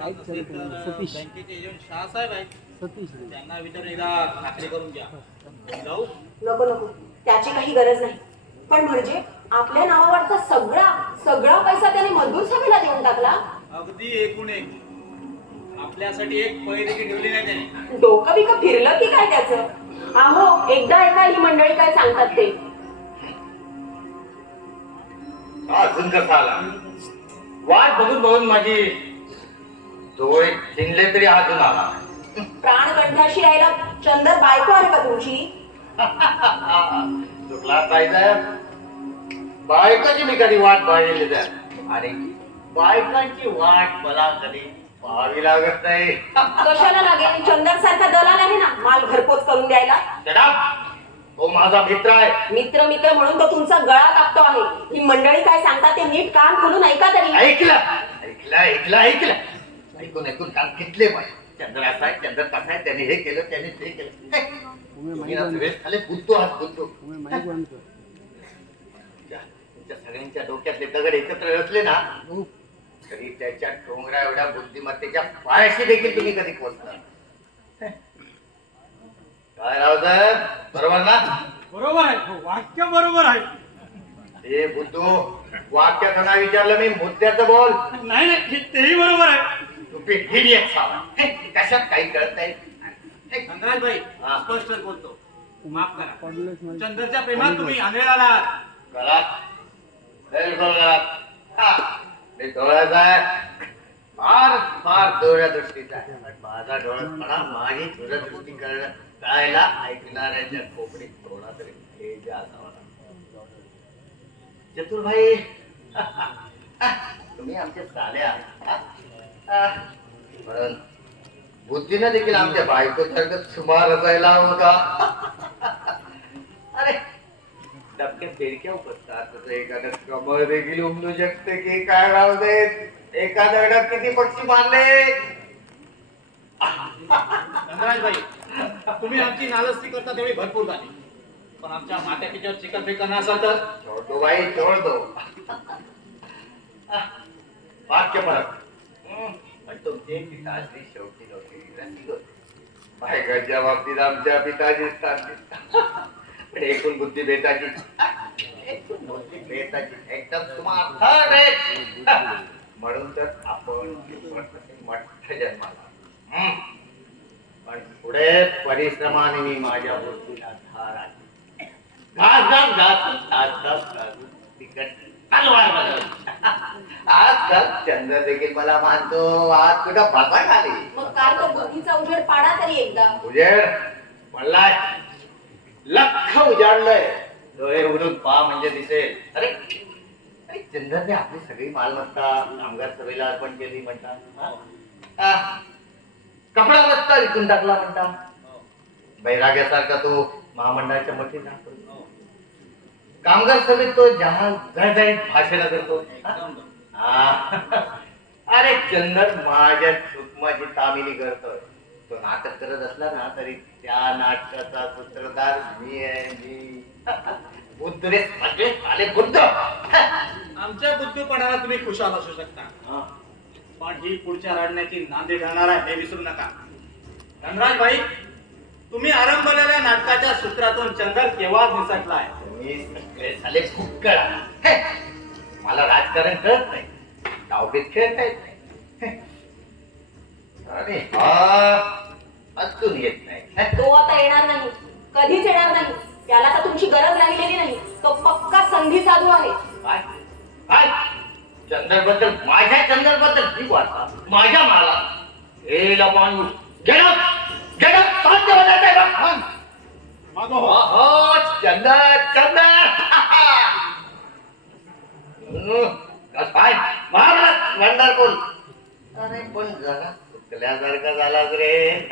सतीश बँकेचे एजंट शाहसाहेब आहेत. सतीश त्यांना विचारून एकदा खात्री करून घ्या. जाऊ. नको नको, त्याची काही गरज नाही. पण म्हणजे आपल्या नावावरचा सगळा सगळा पैसा त्याने मजदूर सभेला देऊन टाकला. अगदी एकूण एक. आपल्यासाठी एक पै देखील ठेवली नाही त्याने. डोकं बिकं फिरलं की काय त्याचं? अहो, एकदा ऐका ही मंडळी काय सांगतात ते. अजून कसा आला? वाट बघून बघून माझी डोळे चिनले तरी अजून आला. प्राणकंठाशी यायला चंदर बायको आहे का तुमची? चुकला पाहिजे. बायकोची मी कधी वाट पाहिली नाही आणि बायकांची वाट मला कधी पाहावी लागत नाही. कशाला लागेल? चंदर सारखा दलाल आहे ना माल घरपोच करून द्यायला. तो माझा मित्र आहे. मित्र मित्र म्हणून तो तुमचा गळा कापतो आहे. ही मंडळी काय सांगतात ते नीट कान खोलून ऐका तरी. ऐकलं ऐकलं ऐकलं ऐकलं ऐकून ऐकून कान कितले पाहिजे. चंद्र असा आहे, चंद्र कसा आहे, त्याने हे केलं त्याने ते केलं. बुद्धू आहात बुद्धू. तुमच्या सगळ्यांच्या डोक्यातले दगड एकत्र रचले ना तरी त्याच्या डोंगरा एवढ्या बुद्धिमत्तेच्या पायाशी देखील तुम्ही कधी पोहोचणार. काय रावसाहेब, बरोबर ना? बरोबर आहे. वाक्य बरोबर आहे. हे बुद्धू, वाक्याचं नाव विचारलं मी, मुद्द्याचं बोल. नाही नाही, तेही बरोबर आहे. तुम्ही हिडियट साला. कशात काही कळत नाही. धनराज भाई, हा. स्पष्ट बोलतो. माफ करा. चंदरच्या प्रेमात तुम्ही आंधळा आलात. घरात बिलकुल घरात. ते डोळ्याचा आहे, फार फार डोळ्या दृष्टीचा आहे. पण माझा डोळ्यापणा माझी दूरदृष्टी कळायला ऐकणाऱ्याच्या खोपडीत थोडा तरी तेज असावा. चतुरभाई, तुम्ही आमचे साल्या. पण बुद्धीनं देखील आमच्या बायकोसारखं सुमार असायला होता. अरे डबक्या फेरक्या उपसतात तसं एखादं कमळ देखील उमलू शकते की काय राहू देत. एखाद्या वेळा किती पक्षी मारले. धनराज भाई, तुम्ही आमची नालस्ती करता तेवढी भरपूर झाली. पण आमच्या मात्या पिच्यावर चिकन फेकणं असाल तर छोडतो बाई छोडतो. वाक्य परत. पण तुमची पिताजी शेवटी नव्हती. बायकाच्या बाबतीत आमच्या पिताजी पण एकूण बुद्धी बेताची. एकूण बुद्धी बेताची एकदम स्मार्ट. म्हणून तर आपण मोठ्या जन्माला. पण पुढे परिश्रमाने मी माझ्या बुद्धीला धार आली. आजकाल चंद्र देखील मला मानतो. आज कुठं फसा खाली. मग काय तो बुद्धीचा उजेड पाडा तरी एकदा. उजेड पडलाय, लख उजाडलंय. डोळे उघडून पहा म्हणजे दिसेल. अरे चंद्रने आपली सगळी मालमत्ता कामगार सभेला अर्पण केली म्हणतात. कपडा लत्ता विकून टाकला म्हणतात. बैराग्यासारखा तो महामंडळाच्या मठी जातो. कामगार सभेत तो जहाज जळजळीत भाषण करतो. अरे चंदन माझ्या सूक्ष्माची तामिनी करतोय. तो नाटक करत असला ना तरी त्या नाटकाचा सूत्रधार मी आहे. मी बुद्ध रे सगळे आले बुद्ध. आमच्या बुद्धीपणाला तुम्ही खुशाल असू शकता. पण ही पुढच्या लढण्याची नांदी ठरणार आहे हे विसरू नका. धनराज भाई, तुम्ही आरंभलेल्या नाटकाच्या सूत्रातून चंदर केव्हाच निसटलाय. तुम्ही सगळे झाले फुक्कड. मला राजकारण कळत नाही, डावपेच खेळता येत नाही. आणि हा अजून येत नाही. तो आता येणार नाही, कधीच येणार नाही. त्याला तर तुमची गरज राहिलेली नाही. तो पक्का संधी साधू आहे. काय काय चंदर बद्दल, माझ्या चंदर बद्दल ही वार्ता माझ्या मला हे लपवून गेलं गेलं साध्य होणार नाही. चंदर चंदर काय महाराज वंडरफुल. अरे पण जरा चुकल्यासारखा झालाच रे.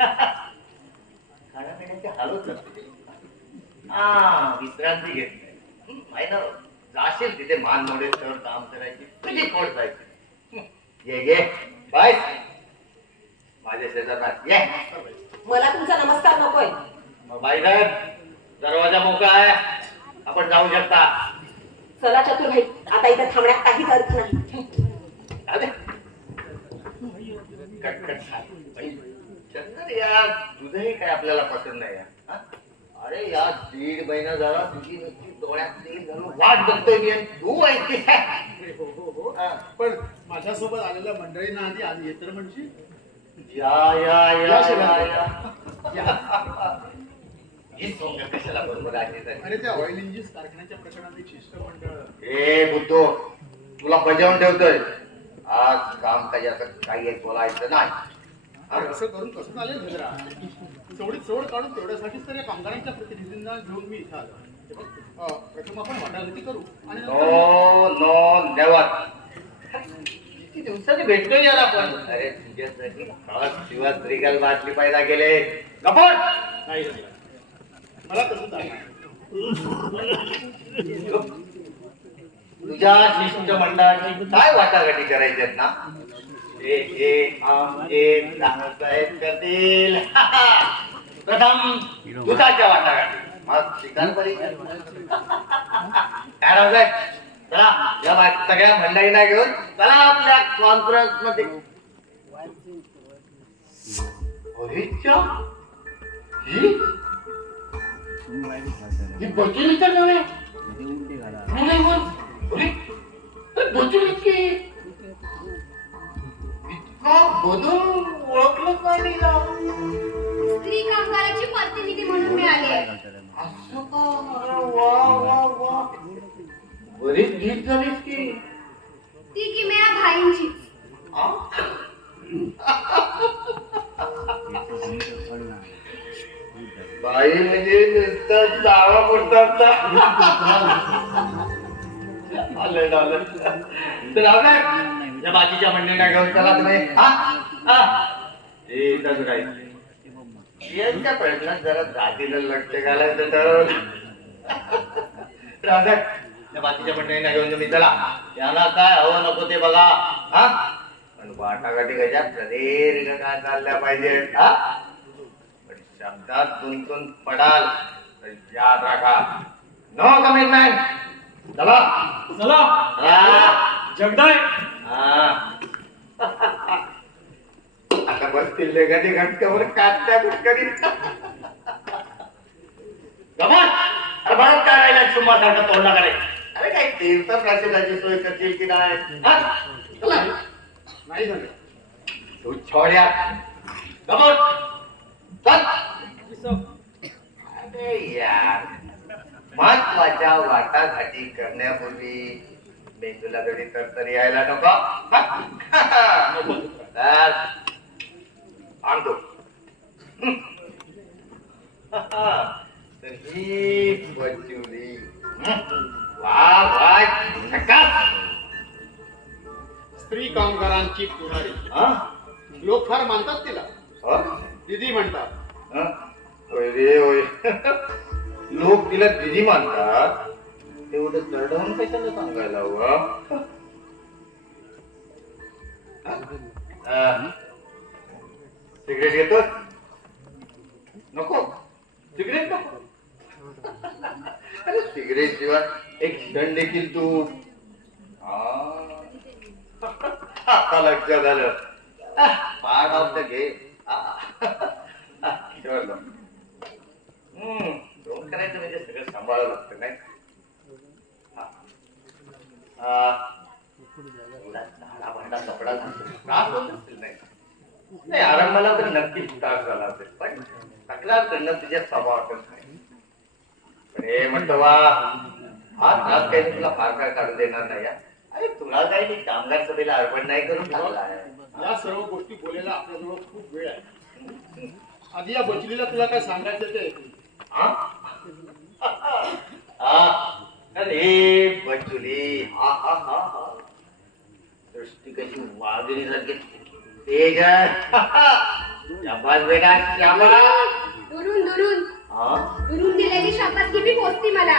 खाण्यापिण्याचे हालच नसते. विश्रांती घेत नाही. माहिती ना, जाशील तिथे मान मोडेल तर काम करायची तुझी खोड जायची. ये ये बाय माझ्या शेजारात ये. मला तुमचा नमस्कार नकोय. मग बाई साहेब, दरवाजा मोकळा आहे, आपण जाऊ शकता. चला चतुर भाई, आता इथे थांबण्यात काहीच अर्थ नाही. यार तुझंही काय आपल्याला पसंत नाही हा? अरे या 1.5 महिना झाला तुझी नुसती डोळ्यात तेल घालून वाट बघतोय मी आणि तू ऐकतेस काय? हो हो हो हा. पण माझ्यासोबत आलेल्या मंडळींना आधी आधी येत म्हणजे या या या या शेजारी. या या ही सोंग कशाला बरोबर आहे तर? अरे त्या ऑइल इंजिन्स कारखान्याच्या प्रकरणात एक शिष्टमंडळ ए बुद्धो तुला बजावून ठेवतोय आज काम काही असं काही बोलायचं नाही अरे असं करून कसं चालेल भद्रा तेवढी चोड काढून तेवढ्यासाठीच तर या कामगारांच्या प्रतिनिधींना घेऊन मी इथं आलो हे बघ, प्रथम आपण वाटाघाटी करू आणि नंतर- नो नो नेवर किती दिवसांनी भेटतोय यार आपण अरे तुझ्यासाठी खास दिवस रिगल बाटली पैदा केले गप्पा नाही भद्रा. मला तसं चालणार तुझ्या शिष्टमंडळाची काय वाटाघाटी करायची आहेत ना साहेब करतील प्रथम दुधाच्या वाटाघाटी मग शिकार परिचय चला या सगळ्या मंडळींना घेऊन चला आपल्या कॉन्फरन्स मध्ये ही बसली तर नव्हे बदल ओळखलं नाही स्त्री कामगाराची प्रतिनिधी म्हणून मिळाली आहे. असं का वा वा वा बरीच गीत झालीस की ती किमया भाईंची. बाई म्हणजे नुसतं दावा पडतात आलं आलं तर या बाकीच्या मंडळींना घेऊन चला तुम्ही यांच्या प्रयत्नात जरा जातीला लक्ष घालायचं ठरवलं राजा त्या बाकीच्या मंडळींना घेऊन तुम्ही चला त्यांना काय हवं नको ते बघा हा पण वाटाघाटी कशा प्रदीर्घ काय चालल्या पाहिजेत हा पण शब्दात गुंतून पडाल तर याद राखा नो कमिटमेंट चला चला जगदाय आता बसतील लेगाची घटकावर काटत्या गुटकरी गमत अरे बरं काय राहिला सुमासारखं तोंडाकडे अरे काही तीर्थ प्रसिद्धाची सोय करतील की नाही चला नाही झालं तू छोड्या गमत चल अरे यार महत्वाच्या वाटाघाटी करण्यापूर्वी मेंदूला घडी तर यायला नको आणतो तर ही बचुली वा वा झकास स्त्री कामगारांची पुढारी लोक फार मानतात तिला दिदी म्हणतात होय रे होय लोक तिला दिदी मानतात तेवढं दरडवून कशाला सांगायला हवं सिगरेट घेतो नको सिगरेट नको अरे सिगरेट शिवाय एक क्षण देखील तू आता लक्षात आलं पार्ट ऑफ द गेम दोन करायचं म्हणजे सगळं सांभाळावं लागतं नाही भांडा कपडा त्रास होत असेल नाही आरंभाला तर नक्कीच त्रास झाला असेल पण तक्रार करणं तुझ्या स्वभावातच नाही पण हे म्हणतो वा हा त्रास काही तुला फार काय काढू देणार नाही अरे तुला काही मी कामगार सभेला अर्पण नाही करून टाकला या सर्व गोष्टी बोलायला आपल्याजवळ खूप वेळ आहे आधी या बचलीला तुला काय सांगायचं ते अरे बचुली हा हा हा हा दृष्टी कशी वाघिणी सारखी तेज शाबास बेटा शाबास दुरून दुरून दुरून दिलेली शाबासकी बी पोचती मला.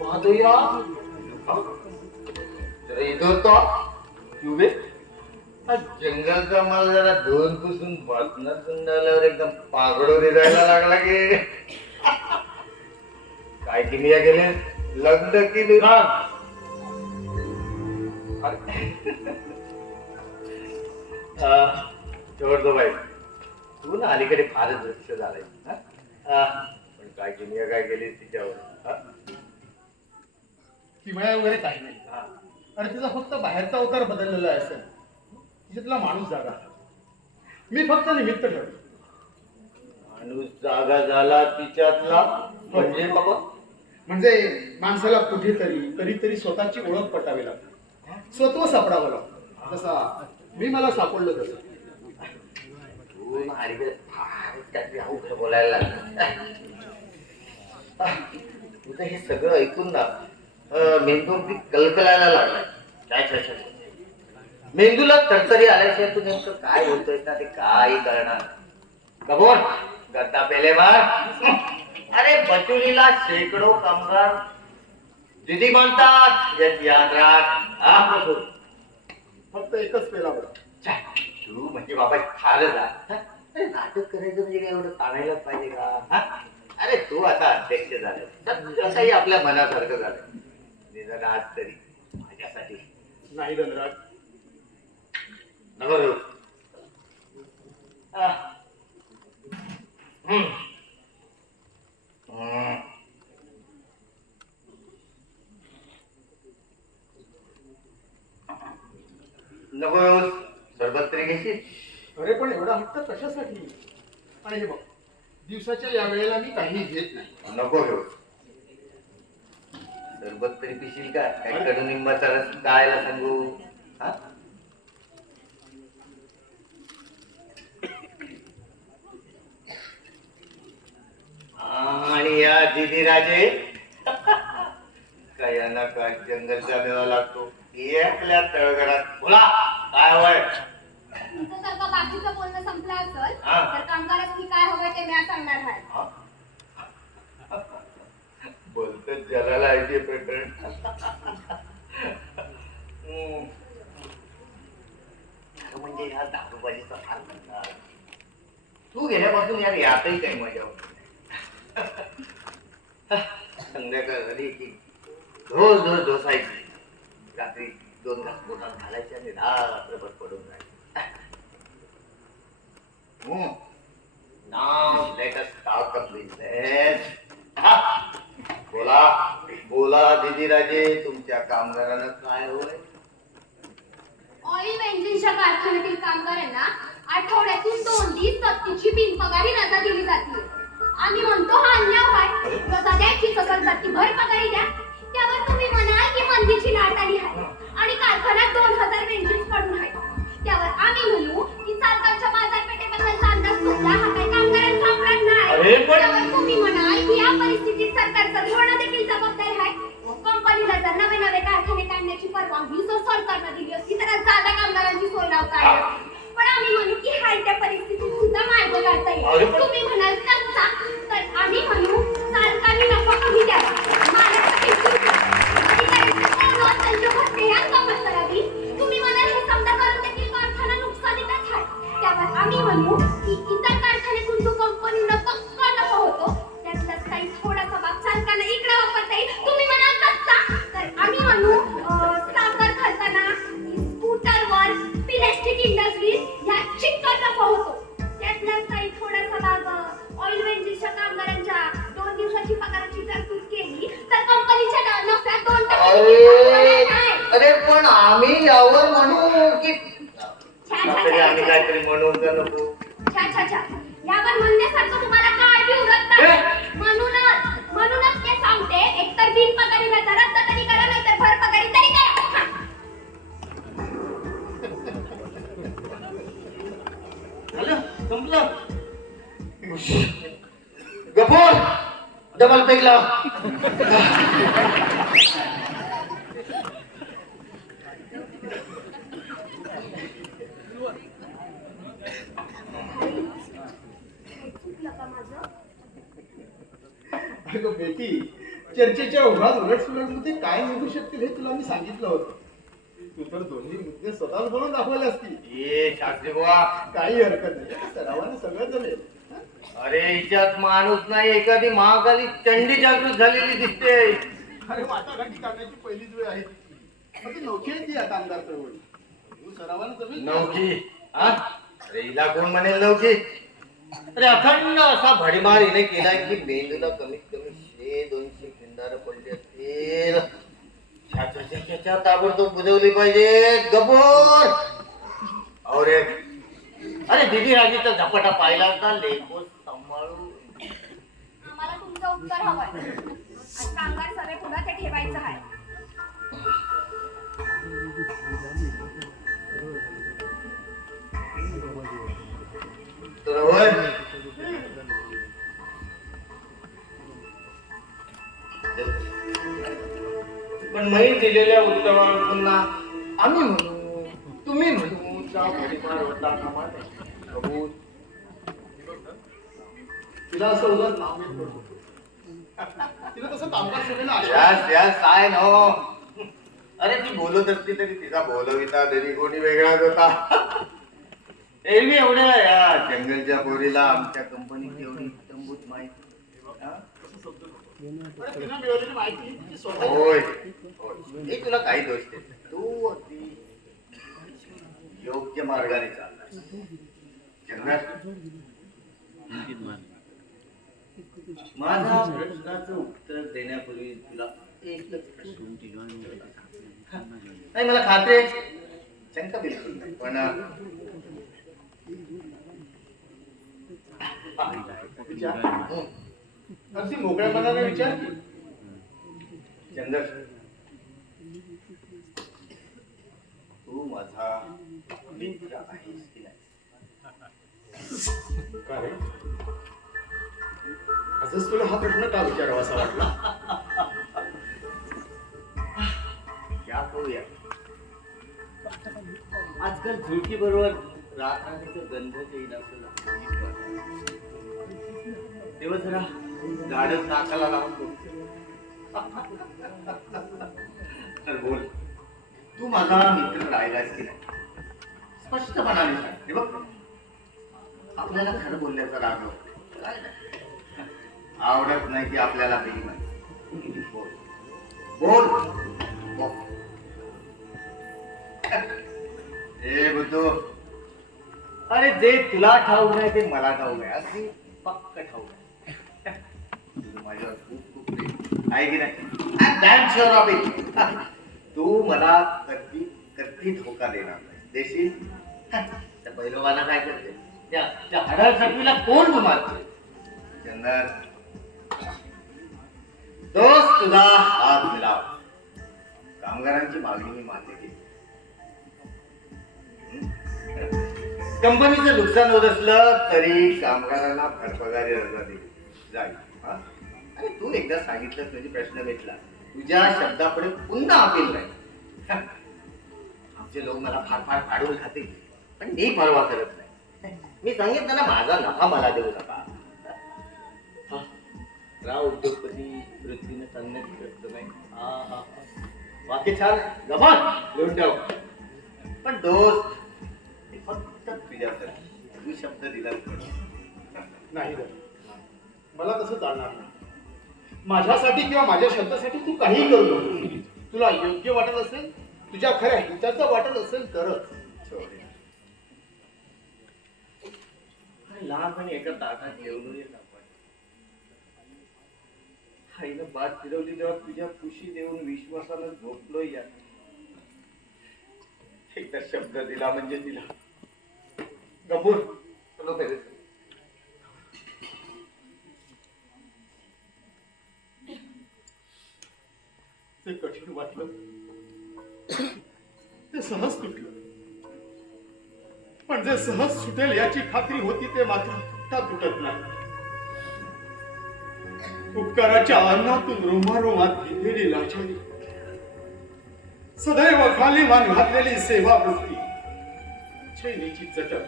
माधुया तर इथं तो क्यूबे जंगलचा मला जरा धुवून पुसून बसणार सुंदरल्यावर एकदम पागडो रिजायला लागला की काय किमिया गेले लग्न की विरान जोडतो बाई, तू ना अलीकडे फारच लक्ष झालंय. पण काय दुनिया काय गेली तिच्यावर. किमया वगैरे काही नाही. आणि तिचा फक्त बाहेरचा अवतार बदललेला असेल, तिच्यातला माणूस जागा. मी फक्त निमित्त ठरतो. माणूस जागा झाला तिच्यातला म्हणजे बाबा. म्हणजे माणसाला कुठेतरी कधीतरी स्वतःची ओळख पटावी लागते, स्वत्व सापडावं लागतं. जसा मी मला सापडलं तसं. तू ना अलीकडे फारच काहीतरी अवघड बोलायला लागला. तुझं हे सगळं ऐकून ना मेंदू अगदी कलकलायला लागलाय. काय काय मेंदूला तरतरी आल्याशिवाय तू नेमकं काय बोलतोय ना ते काही करणार. कबोर गद्दा पेले मार. अरे बचुलीला शेकडो कामगार दिदी म्हणतात याद राख. फक्त एकच पेला बरं. तू म्हणजे बाबा फारच आहे. अरे नाटक करायचं म्हणजे काय एवढं ताणायलाच पाहिजे का. अरे तू आता अध्यक्ष झाले, सगळं काही आपल्या मनासारखं झालं. निदान आज तरी माझ्यासाठी. नाही धनराज, नको देऊ. नको देऊ. सरबत तरी घेशील. अरे पण एवढा हट्ट कशासाठी. आणि हे बघ, दिवसाच्या या वेळेला मी काही घेत नाही. नको घेऊ. सरबत तरी पिशील का. काय कडुनिंबाचा रस गायला सांगू. हा आणि या दिदी राजे काय यांना काय जंगलचा मेळा लागतो. एकल्या तळघरात बोला काय होय. तुमचं जर का बाकीचं बोलणं संपलं असेल हा. तर कामगारांनी काय हवंय ते मी सांगणार आहे. बोलत जलाला आहे प्रकरण. म्हणजे ह्या दारूबाजीचा फार धंदा. तू गेल्यापासून यार यातही काही मजा होती. संध्याकाळ झाली की रोज रोज डोसायची. रात्री 2 घास पोटात घालायचे आणि रात्रभर पडून जायचे. Now let us talk of business. बोला बोला दिदी राजे, तुमच्या कामगारांना काय होय. ऑइल बेंझिनच्या कारखान्यातील कामगारांना आठवड्यातून 2 दिवस सक्तीची बिनपगारी रजा दिली जाते. आम्ही म्हणतो हा अन्याय आहे. रजा द्यायची असेल तर ती भरपगारी द्या. त्यावर तुम्ही म्हणाल की मंदीची लाट आली आहे आणि कारखान्यात 2000 बेंझिन्स पडून आहेत. त्यावर आम्ही म्हणू की सरकारच्या बाजारपेठेबद्दलचा अंदाज चुकला. हा काही कामगारांचा अपराध नाही. त्यावर तुम्ही म्हणाल की या परिस्थितीत सरकारचं धोरण देखील जबाबदार आहे. कंपनीला जर नवे नवे कारखाने काढण्याची परवानगी जर सरकारनं दिली असती तर जादा कामगारांची सोय लावता येईल. पण आम्ही म्हणू की हाय त्या परिस्थितीत सुद्धा मार्ग काढता येईल. तुम्ही म्हणाल कसा, तर आम्ही म्हणू सरकारने नफा कमी द्यावा. तुम्ही म्हणाल हे समजा करून देखील कारखाना नुकसानीतच आहे. त्यावर आम्ही म्हणू की इतर कारखान्यातून जो कंपनीला पक्का नफा होतो त्यातलाच काही थोडासा भाग सरकारला इकडे वापरता येईल. तुम्ही म्हणाल कसा, तर आम्ही म्हणू साखर कारखाना, स्कूटरवर, प्लास्टिक इंडस्ट्रीज ह्या चिक्कट नफा होतो. त्यातलाच काही थोडासा भाग ऑइल बेंझिनच्या कामगारांच्या 2 दिवसाची पगाराची तरतूद केली तर कंपनीच्या नफ्यात 2% अरे पण आम्ही यावर म्हणू की आम्ही काहीतरी म्हणून नको. यावर म्हणण्यासारखं तुम्हाला काय बी उरत नाही. म्हणूनच ते सांगते, एकतर बिनपगारी रजा रद्द तरी करा, नाहीतर भरपगारी तरी करा. झालं संपलं. गफूर डबल पेग लाव. अगं बेटी, चर्चेच्या ओघात उलटसुलटमध्ये काय निघू शकतील हे तुला मी सांगितलं होतं. तू तर दोन्ही मुद्दे स्वतःच बोलून दाखवले असतील. ये शास्त्री बुवा, काही हरकत नाही, सरावाने सगळं जमेल. अरे हिच्यात माणूस नाही, एखादी महाकाली चंडी जागृत झालेली दिसते. अरे वाटाघाटी काढण्याची पहिलीच वेळ आहे तिची. मग ती नौकी आहे ती आता आमदार चळवळी. तू सरावाने जमेल. नौकी हा अरे हिला कोण म्हणेल लौकिक? अरे अखंड असा भडीमार हिने केलाय की मेंदूला कमीत कमी 100-200 खिंडार पडली असतील. च्या ताबडतोब बुजवली पाहिजे. गबोर अरे दिदी राजीचा झपाटा पाहिला ना लेखो सांभाळू. आम्हाला तुमचं उत्तर हवंय. आज कामगार सभेपुढे ते ठेवायचं आहे. तर होय पण मी दिलेल्या उत्तरावर पुन्हा आम्ही म्हणू तुम्ही म्हणू त्या भडीमार होता कामा नये. कबूल. तिला असं उगाच नाव घेत करतो. तिला तसं कामगार सभेला आश्वासन यस यस काय नो. अरे ती बोलत असती तरी तिचा बोलविता तरी कोणी वेगळाच होता. एरवी एवढ्या या जंगलच्या पोरीला आमच्या कंपनीची एवढी तंबूत माहिती. हा? पण तिला मिळवलेली माहिती ती स्वतः होय होय. मी तुला काही दोष देत नाही. तू अगदी योग्य मार्गाने चाललास. चंद्र, माझ्या प्रश्नाचं उत्तर देण्यापूर्वी तुला एकच प्रश्न नाही. मला खात्री आहे, शंका बिलकुल नाही. पण अगदी मोकळ्या मनाने विचार की. चंद्र, तू माझा मित्र आहेस की नाही? काय रे? आजच तुला हा प्रश्न का विचारावासा वाटला? या करूया. आजकाल झुळकी बरोबर राहण्याचं गंध येईल असं तेव्हा जरा झाडच नाकाला लावून बोल. तर बोल, तू माझा मित्र राहिलास की नाही? स्पष्टपणाने सांग. हे बघ, आपल्याला खरं बोलण्याचा राग होतो. आवडत नाही की आपल्याला काही माहिती. बोल बोल बोल. ए बुद्धू, अरे जे तुला ठाऊक नाही ते मला ठाऊक आहे. अगदी पक्क ठाऊक आहे. तुझं माझ्यावर खूप खूप प्रेम आहे की नाही? I am damn sure of it. तू मला कधी कधी धोका देणार नाही. देशील? त्या पैलवाना काय करते? त्या हडळसाठीला कोण जुमानते? चंदर, तोच तुझा हात मिळाव. कामगारांची मागणी मी मान्य केली. कंपनीचं नुकसान होत असलं तरी कामगारांना भरपगारी रजा दिली जाईल. अरे तू एकदा सांगितलं म्हणजे प्रश्न भेटला. तुझ्या शब्दापुढे पुन्हा अपील नाही. आमचे लोक मला फार फार फाडून खातील, पण मी परवा करत नाही. मी सांगितलं ना, माझा नफा मला देऊ नका. राव उद्योगपती वृत्तीने सांगण्याची गरज नाही. बाकी छान जमान लिहून ठेव. पण दोस्त, फक्त तुझ्यासाठी तू शब्द दिला नाही रे, मला तसं चालणार नाही. माझ्यासाठी किंवा माझ्या शब्दासाठी तू काही करू नको. तुला योग्य वाटत असेल, तुझ्या खऱ्या हिताचं वाटत असेल तरच. लहानपणी एका ताटात जेवलो येत आपण. आईनं बात फिरवली तेव्हा तुझ्या खुशी देऊन विश्वासानं झोपलो. या एकदा शब्द दिला म्हणजे दिला. गबूर चलो पहिले. ते कठीण वाटलं, ते सहज तुटलं. पण जे सहज सुटेल याची खात्री होती ते मात्र तुटत नाही. उपकाराच्या अन्नातून रोमारोमात भिनलेली लाचारी, सदैव खाली मान घातलेली सेवा वृत्ती, चैनीची चटक,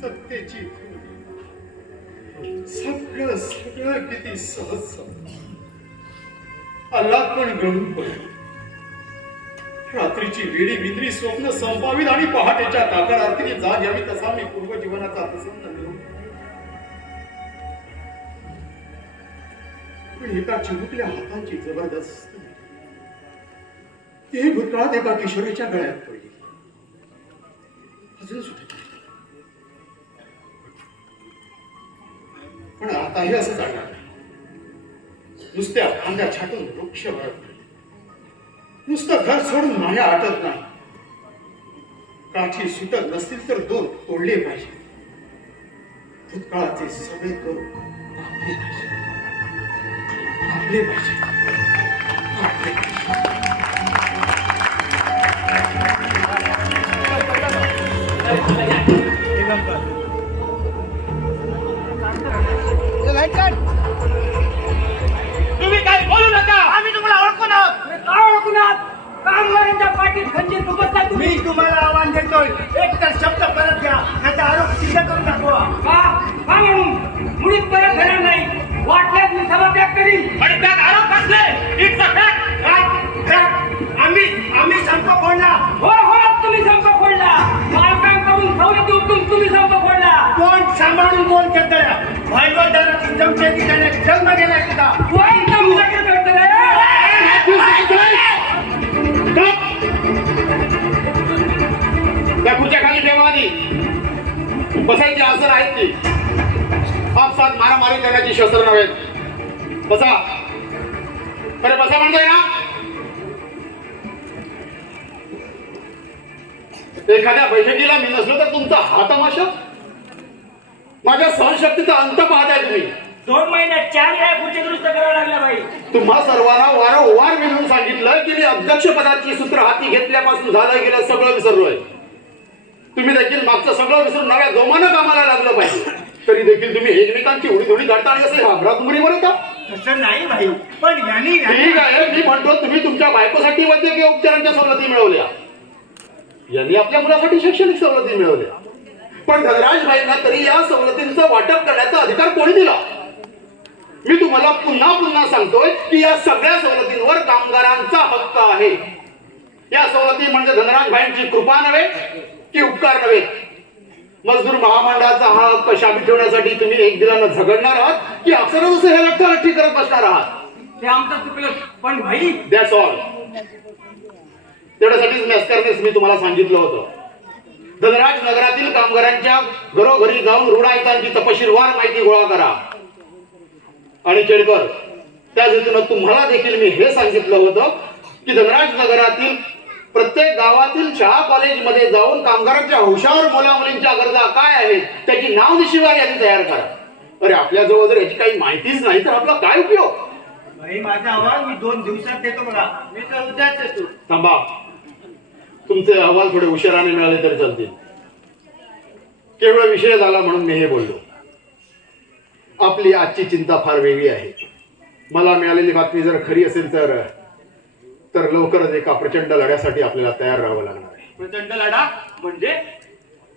सत्तेची धूळ, सगळं सगळं किती सहज अल्लात पण गळून पडली. रात्रीची वेडी विंद्री स्वप्न संपावीत आणि पहाटेच्या काकड आरतीने जाग यावी तसा मी पूर्व जीवनाचा प्रसंग निरोप. पण एका चिमुकल्या हाताची जबरदस्त ते भूतकाळात एका किशोरीच्या गळ्यात पडली. अजून सुटत नाही. पण आताही असं चालणार नाही. नुसत्या फांद्या छाटून वृक्ष वाढत नाही. नुसतं घर सोडून माया आटत नाही. काठी सुटत नसतील तर दोन तोडले पाहिजे. भूतकाळाचे सगळे दोन कापले पाहिजे. कापले पाहिजे. कापले पाहिजे. तुम्ही काही बोलू नका. आम्ही तुम्हाला ओळखून आहोत. काय ओळखूनात कामगारांच्या पाठीत खंजीर दुखत नाही तुम्ही. मी तुम्हाला आव्हान देतोय, एक तर शब्द परत घ्या, त्याचा आरोप सिद्ध करून दाखवा. का का म्हणून मुळीच परत घेणार नाही. वाटल्यास मी सभात्याग करीन. आणि त्यात आरोप कसले? It's a fact. आम्ही संप फोडला. हो हो तुम्ही संप फोडला. मालकांकडून सवलती उठून तुम्ही संप फोडला. कोण सांभाळून बोल करतोय? भाईवदाराची जमशेदी त्याने जन्म गेला एकदा. कोण तुमच्याकडे भेटतंय? त्या खुर्च्या खाली ठेवा आधी. बसायची आसन आहेत की आपसात मारामारी करण्याची शस्त्र नव्हेत. बसा. अरे बसा म्हणतोय ना. एखाद्या बैठकीला मी नसलो तर तुमचा हा तमाशा. माझ्या सहनशक्तीचा अंत पाहताय तुम्ही. 2 महिन्यात 4 वेळा खुर्ची दुरुस्त करावं लागल्या बाई. तुम्हा सर्वांना वारंवार विनवून सांगितलं की मी अध्यक्ष पदाची सूत्र हाती घेतल्यापासून झालं गेलं सगळं विसरलोय. तुम्ही देखील मागचं सगळं विसरून नव्या जोमानं कामाला लागलं पाहिजे. तरी देखील तुम्ही एकमेकांची उडी धुडी काढता आणि असे घाबराघुमरीवर येता. तसं नाही भाई, पण यांनी ठीक आहे, मी म्हणतो तुम्ही तुमच्या बायकोसाठी वैद्यकीय उपचारांच्या सवलती मिळवल्या. यांनी आपल्या मुलासाठी शैक्षणिक सवलती मिळवल्या. पण धनराज भाईंना तरी या सवलतींचं वाटप करण्याचा अधिकार कोणी दिला? मी तुम्हाला पुन्हा पुन्हा सांगतोय की या सगळ्या सवलतींवर कामगारांचा हक्क आहे. या सवलती म्हणजे धनराज भाईंची कृपा नव्हे की उपकार नव्हे. मजदूर महामंडळाचा हा हक्क शाबीत ठेवण्यासाठी तुम्ही एक दिलानं झगडणार आहात की अक्षरशः जसं हे लठ्ठालठ्ठी करत बसणार आहात? ते आमचं चुकलं. पण भाई दॅट्स ऑल. तेवढ्यासाठीच मेस्करनेच मी तुम्हाला सांगितलं होतं. धनराज नगरातील कामगारांच्या घरोघरी जाऊन रुग्णालयांची तपशीलवार माहिती गोळा करा. आणि केळकर, त्याच हेतून तुम्हाला देखील मी हे सांगितलं होतं की धनराज नगरातील प्रत्येक गावातील शाळा कॉलेजमध्ये जाऊन कामगारांच्या हुशार मुला मुलींच्या गरजा काय आहेत त्याची नावनिशिवाय यादी तयार करा. अरे आपल्याजवळ जर याची काही माहितीच नाही तर आपला काय उपयोग? भाई माझा अहवाल मी 2 दिवसात देतो बघा. मी तर उद्याच देतो. थांबा. तुमचे अहवाल थोडे उशिराने मिळाले तरी चालतील. केवळ विषय झाला म्हणून मी हे बोललो. आपली आजची चिंता फार वेगळी आहे. मला मिळालेली बातमी जर खरी असेल तर लवकरच एका प्रचंड लढ्यासाठी आपल्याला तयार राहावं लागणार आहे. प्रचंड लढा म्हणजे?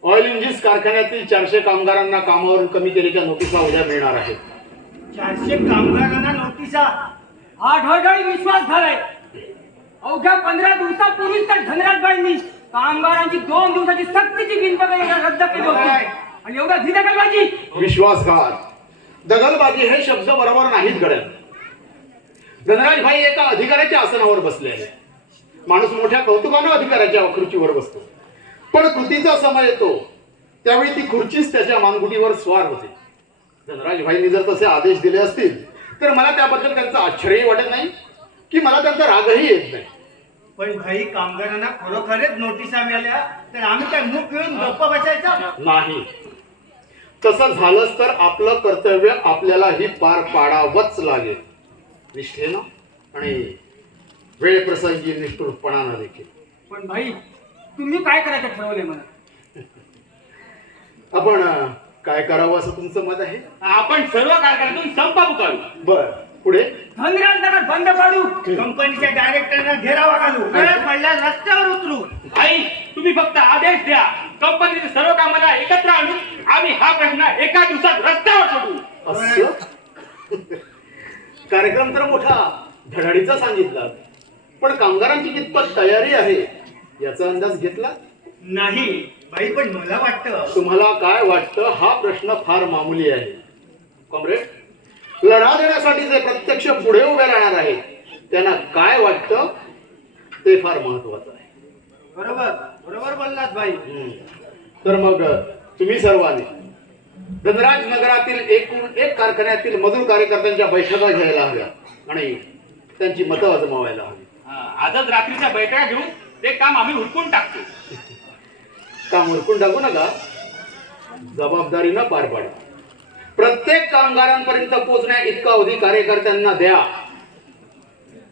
ऑइल इंजिन्स कारखान्यातील 400 कामगारांना कामावरून कमी केल्याच्या नोटिसा उद्या मिळणार आहेत. 400 कामगारांना नोटिसा. हा ढळढळी विश्वास झालाय. अवघ्या 15 दिवसापूर्वीच तर धनराजबाईंनी कामगारांची 2 दिवसाची सक्तीची बिनपगारी रद्द केली होती. आणि एवढा दगलबाजी. विश्वासघात, दगलबाजी हे शब्द बरोबर नाहीत घडेल. धनराज भाई एका अधिकाऱ्याच्या आसनावर बसले आहे. माणूस मोठ्या कौतुकानं अधिकाऱ्याच्या खुर्चीवर बसतो. पण कृतीचा समय येतो त्यावेळी ती खुर्चीच त्याच्या मानगुटीवर स्वार होते. धनराज भाईंनी जर तसे आदेश दिले असतील तर मला त्याबद्दल त्यांचं आश्चर्यही वाटत नाही की मला त्यांचा रागही येत नाही. पण भाई कामगारांना खरोखरच नोटिसा मिळाल्या तर आम्ही काय मुख घेऊन गप्प बसायचा नाही. तसं झालंच तर आपलं कर्तव्य आपल्यालाही पार पाडावंच लागेल. निष्ठेनं आणि वेळ प्रसंगी निष्ठुरपणानं देखील. पण भाई तुम्ही काय करायचं ठरवलंय मला? आपण काय करावं असं तुमचं मत आहे? आपण सर्व कारखान्यातून संप पुकारू. बर, पुढे? धनराज नगर बंद पाडू. कंपनीच्या डायरेक्टरना घेरावा घालू. वेळ पडल्यास रस्त्यावर उतरू. भाई तुम्ही फक्त आदेश द्या. कंपनीचे सर्व कामाला एकत्र आणून आम्ही हा प्रश्न एका दिवसात रस्त्यावर सोडू. असं कार्यक्रम तर मोठा धडाडीचा सांगितला, पण कामगारांची कितपत तयारी आहे याचा अंदाज घेतला नाही भाई, पण मला वाटतं. तुम्हाला काय वाटतं हा प्रश्न फार मामूली आहे. कॉम्रेड, लढा देण्यासाठी जे प्रत्यक्ष पुढे उभे राहणार आहेत त्यांना काय वाटतं ते फार महत्वाचं आहे. बरोबर बरोबर बोललात भाई. तर मग तुम्ही सर्वांनी धनराज नगरातील एकूण 1 कारखान्यातील मजूर कार्यकर्त्यांच्या बैठका घ्यायला हव्या आणि त्यांची मतं अजमावायला हवी. आजच रात्रीच्या बैठका घेऊन ते काम आम्ही उरकून टाकतो. काम उरकून टाकू नका, जबाबदारीनं पार पाडा. प्रत्येक कामगारांपर्यंत पोहोचण्या इतका अवधी कार्यकर्त्यांना द्या.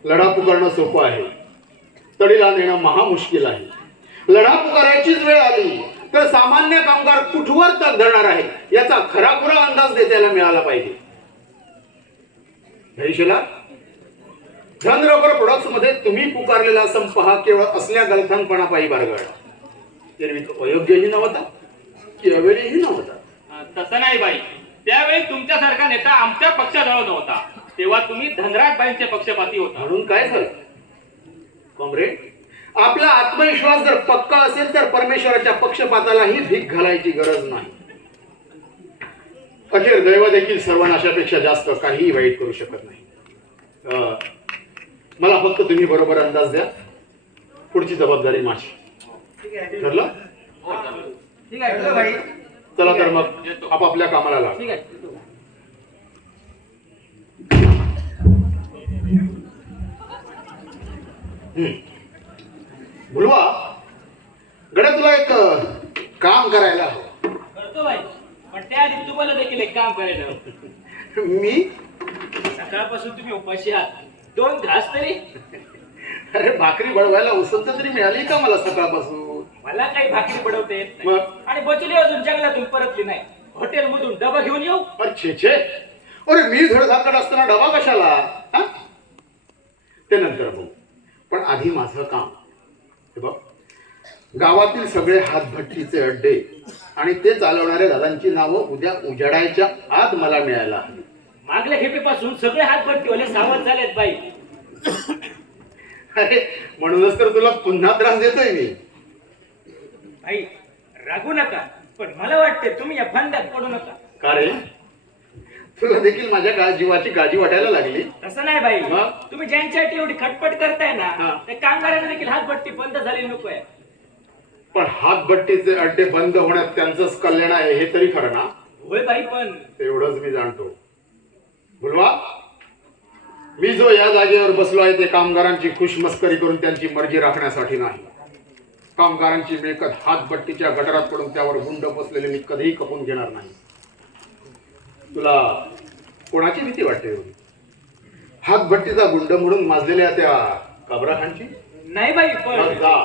लढा पुकारणं सोपं आहे, तडीला नेणं महामुश्किल आहे. लढा पुकारायचीच वेळ आली तर सामान्य कामगार कुठवर तग धरणार आहे याचा खराखुरा अंदाज देताना मिळाला पाहिजे. हरीशला धनरोकर प्रोडक्ट्स मध्ये तुम्ही पुकारलेला संप हा केवळ असल्या गलथानपणापायी बारगळला. एरवी तो अयोग्यही नव्हता की अवेळीही नव्हता. तसं नाही बाई, त्यावेळी तुमच्यासारखा नेता आमच्या पक्षाजवळ नव्हता, तेव्हा तुम्ही धनराजबाईंचे पक्षपाती होता. म्हणून काय झालं कॉम्रेड, आपला आत्मविश्वास जर पक्का असेल तर परमेश्वराच्या पक्षपातालाही भीक घालायची गरज नाही. अखेर दैव देखील सर्वनाशापेक्षा जास्त काहीही वाईट करू शकत नाही. मला फक्त तुम्ही बरोबर अंदाज द्या, पुढची जबाबदारी माझी. ठरलं? ठीक आहे ठरलं भाई. चला तर मग आपापल्या कामाला लागा. ठीक आहे. भुलवा गड्या, तुला एक काम करायला हवं. करतो भाई, पण त्याआधी तुम्हाला देखील एक काम करायचं हवं. मी सकाळपासून तुम्ही उपाशी आहात, 2 घास तरी. अरे भाकरी बनवायला उसंत तरी मिळाली का मला सकाळपासून? मला काही भाकरी बनवता येत नाही. मग? आणि बचली अजून जंगलातून परतली नाही. हॉटेल मधून डबा घेऊन येऊ? अरे छे छे, अरे मी धडधाकट असताना डबा कशाला? हा? ते नंतर बघू, पण आधी माझं काम. हे बघ, गावातील सगळे हातभट्टीचे अड्डे आणि ते चालवणाऱ्या दादांची नावं उद्या उजाडायच्या आत मला मिळायला हवी. मागल्या खेपेपासून सगळे हातभट्टीवाले सावध झालेत बाई. अरे म्हणूनच तर तुला पुन्हा त्रास देतोय मी. भाई रागू नका, पण मला वाटते तुम्ही या फंद्यात पडू नका. का रे, तुला देखील माझ्या जीवाची काळजी वाटायला लागली? तसं नाही बाई, मग? तुम्ही ज्यांच्यासाठी एवढी खटपट करताय हा. ना, त्या कामगारांना देखील हातभट्टी बंद झालेली नको आहे. पण हातभट्टीचे अड्डे बंद होण्यात त्यांचंच कल्याण आहे हे तरी खरं ना? होय बाई, पण तेवढंच मी जाणतो. बुलवा, मी जो या जागेवर बसलो आहे ते कामगारांची खुशमस्करी करून त्यांची मर्जी राखण्यासाठी नाही. कामगारांची मिळकत हातभट्टीच्या गटारात पडून त्यावर गुंड बसलेले मी कधीही खपून घेणार नाही. तुला कोणाची भीती वाटते एवढी? हातभट्टीचा गुंड म्हणून माजलेल्या त्या काबराखानची? नाही बाई, पण मग जा,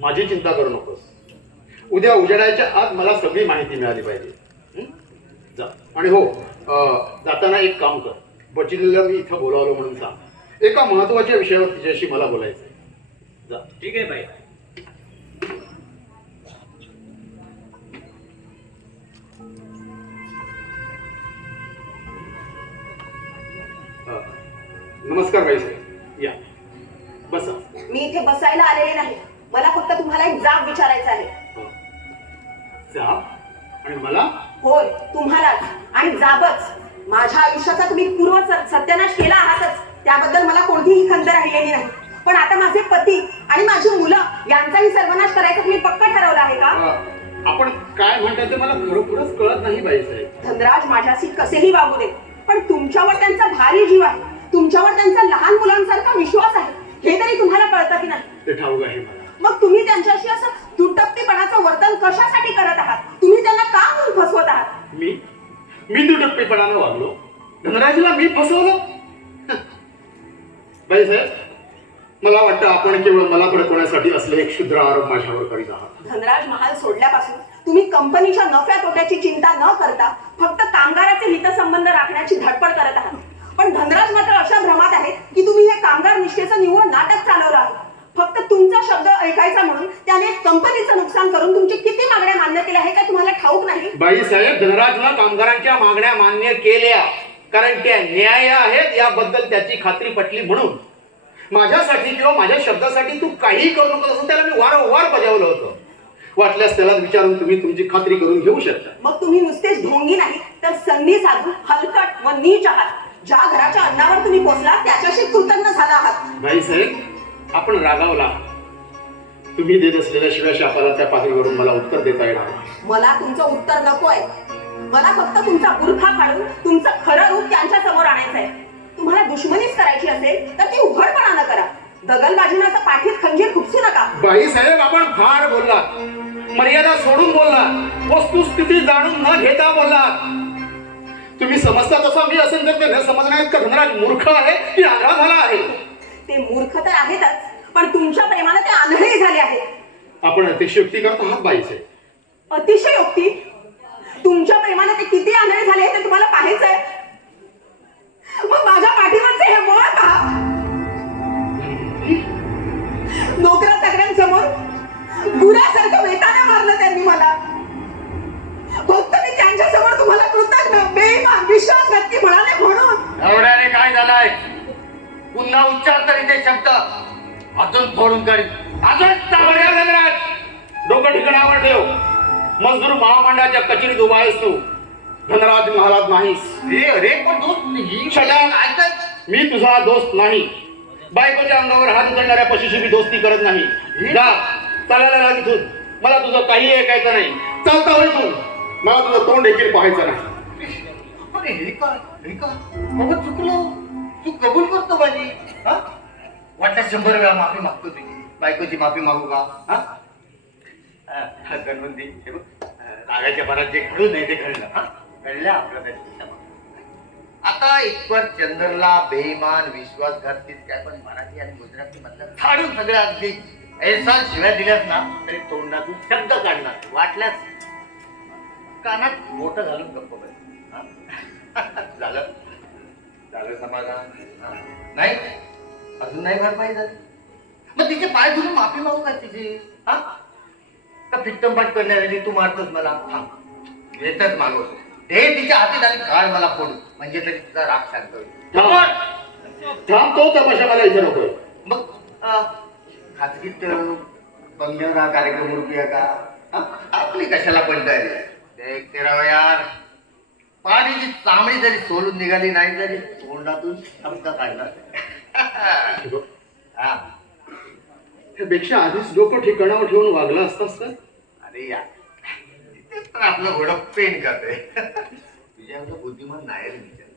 माझी चिंता करू नकोस. उद्या उजेडायच्या आत मला सगळी माहिती मिळाली पाहिजे. हं? जा. आणि हो, जाताना एक काम कर, बचिलीला मी इथं बोलावलं म्हणून सांग. एका महत्वाच्या विषयावर तिच्याशी मला बोलायचंय. जा. ठीक आहे बाई. नमस्कार बाई साहेब, या बसा. मी इथे बसायला आलेले नाही, मला फक्त तुम्हाला एक जाब विचारायचा आहे. जाब? आणि मला? होय, तुम्हालाच. आणि जाबच. माझ्या आयुष्याचा तुम्ही पूर्व सत्यानाश केला आहातच, त्याबद्दल मला कोणतीही खंत राहिलेली नाही. पण आता माझे पती आणि माझी मुलं यांचाही सर्वनाश करायचा तुम्ही पक्का ठरवला आहे का? आपण काय म्हणता ते मला खरोखरच कळत नाही बाई साहेब. धनराज माझ्याशी कसेही वागू देत, पण तुमच्यावर त्यांचा भारी जीव आहे, तुमच्यावर त्यांचा लहान मुलांसारखा विश्वास आहे, हे तरी तुम्हाला कळतं की नाही? ते ठाऊक आहे मला. मग तुम्ही त्यांच्याशी असं दुटप्पीपणाचं वर्तन कशासाठी करत आहात? तुम्ही त्यांना का म्हणून फसवत आहात? मी दुटप्पीपणानं वागलो? धनराजला मी फसवलं? बाई साहेब, मला वाटतं आपण केवळ मला भडकवण्यासाठी असले एक क्षुद्र आरोप माझ्यावर करीत आहात. धनराज महाल सोडल्यापासून तुम्ही कंपनीच्या नफ्या तोट्याची चिंता न करता फक्त कामगाराचे हितसंबंध राखण्याची धडपड करत आहात. पण धनराज मात्र अशा भ्रमात आहे की तुम्ही हे कामगार निष्ठेचं निव्वळ नाटक चालवलं आहे. फक्त तुमचा शब्द ऐकायचा म्हणून त्याने कंपनीचं नुकसान करून तुमची किती मागण्या मान्य केल्या हे काय तुम्हाला ठाऊक नाही? बाई साहेब, धनराजला कामगारांच्या मागण्या मान्य केल्या कारण त्या न्याय आहेत याबद्दल त्याची खात्री पटली म्हणून. माझ्यासाठी किंवा माझ्या शब्दासाठी तू काही करू नको असं त्याला मी वारंवार बजावलं होतं. वाटल्यास त्याला विचारून तुम्ही तुमची खात्री करून घेऊ शकता. मग तुम्ही नुसतेच ढोंगी नाही तर संधी साधून हलकट व नीच आहात. ज्या घराच्या अन्नावर तुम्ही पोचला त्याच्याशी कृतज्ञ झाला आहात. बाई साहेब, आपण रागावला. तुम्ही देत असलेल्या शिव्या शापाला त्या पातळीवरून मला उत्तर देता येणार नाही. मला तुमचं उत्तर नकोय. मला फक्त तुमचा बुरखा काढून तुमचं खरं रूप त्यांच्या समोर आणायचं आहे. तुम्हाला दुश्मनीच करायची असेल तर ती उघडपणानं करा. दगलबाजीनं असं पाठीत खंजीर खुपसू नका. बाई साहेब, आपण फार बोललात, मर्यादा सोडून बोललात, वस्तुस्थिती जाणून न घेता बोललात. तुम्ही समजता तसा मी असेल तर ते न समजण्यात का धनराज मूर्ख आहे की आंधळा झाला आहे? ते मूर्ख तर आहेतच, पण तुमच्या प्रेमानं ते आंधळे झाले आहेत. आपण अतिशयोक्ती करत आहात बाई साहेब. अतिशयोक्ती? तुमच्या प्रेमानं ते किती आंधळे झाले हे ते तुम्हाला पाहायचंय. मग माझ्या पाठीवरचे हे बळ पहा. नोकऱ्या सगळ्यांसमोर गुरासारखं वेताने मारलं त्यांनी मला. फक्त मी त्यांच्या समोर तुम्हाला कृतज्ञ, बेईमान, विश्वासघातकी म्हणाले म्हणून. एवढ्याने काय झालंय? पुन्हा उच्चार तरी ते शब्द अजून फोडून काढीन. अजून चांगल्या धनराज, डोकं ठिकाणावर ठेव. मजदूर महामंडळाच्या कचेरीत उभा आहेस तू, धनराज महाराज नाहीस. अरे पण दोस्त ही Shut up. ऐकत मी तुझा दोस्त नाही. बायकोच्या अंगावर हात उचलणाऱ्या पशीशी मी दोस्ती करत नाही. जा, चालायला लाग इथून. मला तुझं काही ऐकायचं नाही. चालता होय तू, मला तुझं तोंड देखील पाहायचं नाही. अरे हे काय मग चुकलो, तू कबूल करतो माझी. हा? वाटलं 100 वेळा माफी मागतो तुझी. बायकोची माफी मागू का? हा गणवंती, हे बघ, रागाच्या भरात जे घडू नये ते घडलं. हा घडलं आपलं क्षमा. आता इतपर चंद्रला बेईमान, विश्वासघाती, काय पण मराठी आणि गुजराती मधलं काढून सगळं अगदी ऐसा शिव्या दिल्यास ना तरी तोंडातून शब्द काढणार. वाटल्यास कानात मोठं घालून गप्प बस. झालं झालं समाधान? नाही अजून नाही भरपाई झाली? मग तिचे पाय धरून माफी मागू का तिची? हा का फिट्टमपाट करण्यासाठी तू मारतोस मला? थांब, येतच मागवतो. ते तिच्या हाती झाली काळ मला फोडू, म्हणजे तरी तुझा राग शांत होईल. थांब, तो तमाशा मला इथे नकोय. मग खाजगीत बंगल्यावर हा कार्यक्रम उरकूया का? हा? आपली कशाला पंचायत आहे? ते तेरावं यार, पाणीची चामडी जरी सोडून निघाली नाही तरी तोंडातून शब्द काढणार. हा त्यापेक्षा आधीच डोकं ठिकाणावर ठेवून वागला असतास का? अरे या तिथेच तर आपलं घोडं पेन करते. तुझ्या एवढं बुद्धिमान नाही रे विचार.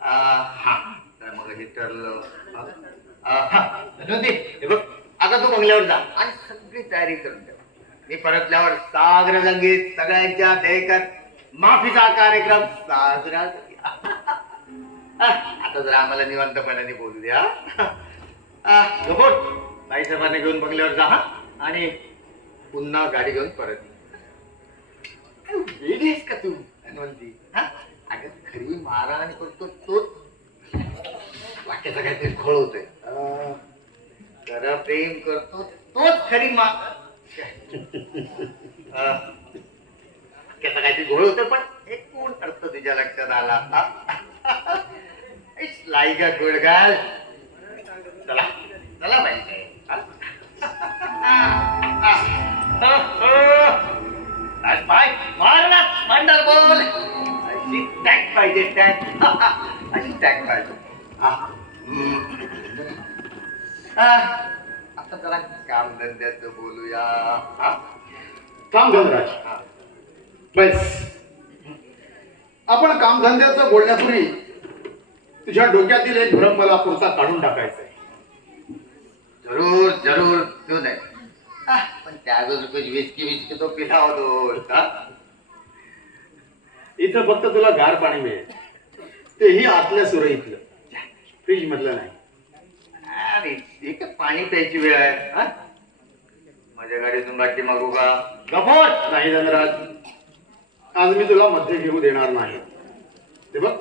हा तर मग हे ठरलं. धनवंती, हे बघ, आता तू बंगल्यावर जा आणि सगळी तयारी करून ठेव. मी परतल्यावर सागर संगीत सगळ्यांच्या देहकात माफीचा कार्यक्रम साजरा करूया. आता जरा आम्हाला निवांतपणाने बोलू द्या. गपोट बाई साहेबांना घेऊन बंगल्यावर जा. हा आणि पुन्हा गाडी घेऊन परत ये. वेडी आहेस का तू धनवंती? हा अगं खरी मारहाण करतो तोच वाक्याचा काहीतरी खोळ होतोय. खरं प्रेम करतो तोच खरी वाक्याचा काहीतरी घोळ होतोय. पण एक कोण अर्थ तुझ्या लक्षात आला? लाईका गुडगाल. चला चला पाहिजे. पाय मारला मंडर बोल. अशी टॅग पाहिजे, टॅग अशी टॅग पाहिजे. आता जरा कामधंद्याचं बोलूया. थांब धनराज, बस. आपण कामधंद्याचं बोलण्यापूर्वी तुझ्या डोक्यातील एक भ्रम मला पुरता काढून टाकायचा आहे. जरूर जरूर क्यों नाही. पण त्या अगोदर विस्की तो पिला होतो. इथं फक्त तुला गार पाणी मिळेल, तेही आतल्या सुरईतलं, फ्रीज मधलं नाही. अरे एक पाणी प्यायची वेळ आहे. हा माझ्या गाडीतून बाटली मागू का? गफोट नाही धनराज, आज मी तुला मध्ये घेऊ देणार नाही. ते बघ,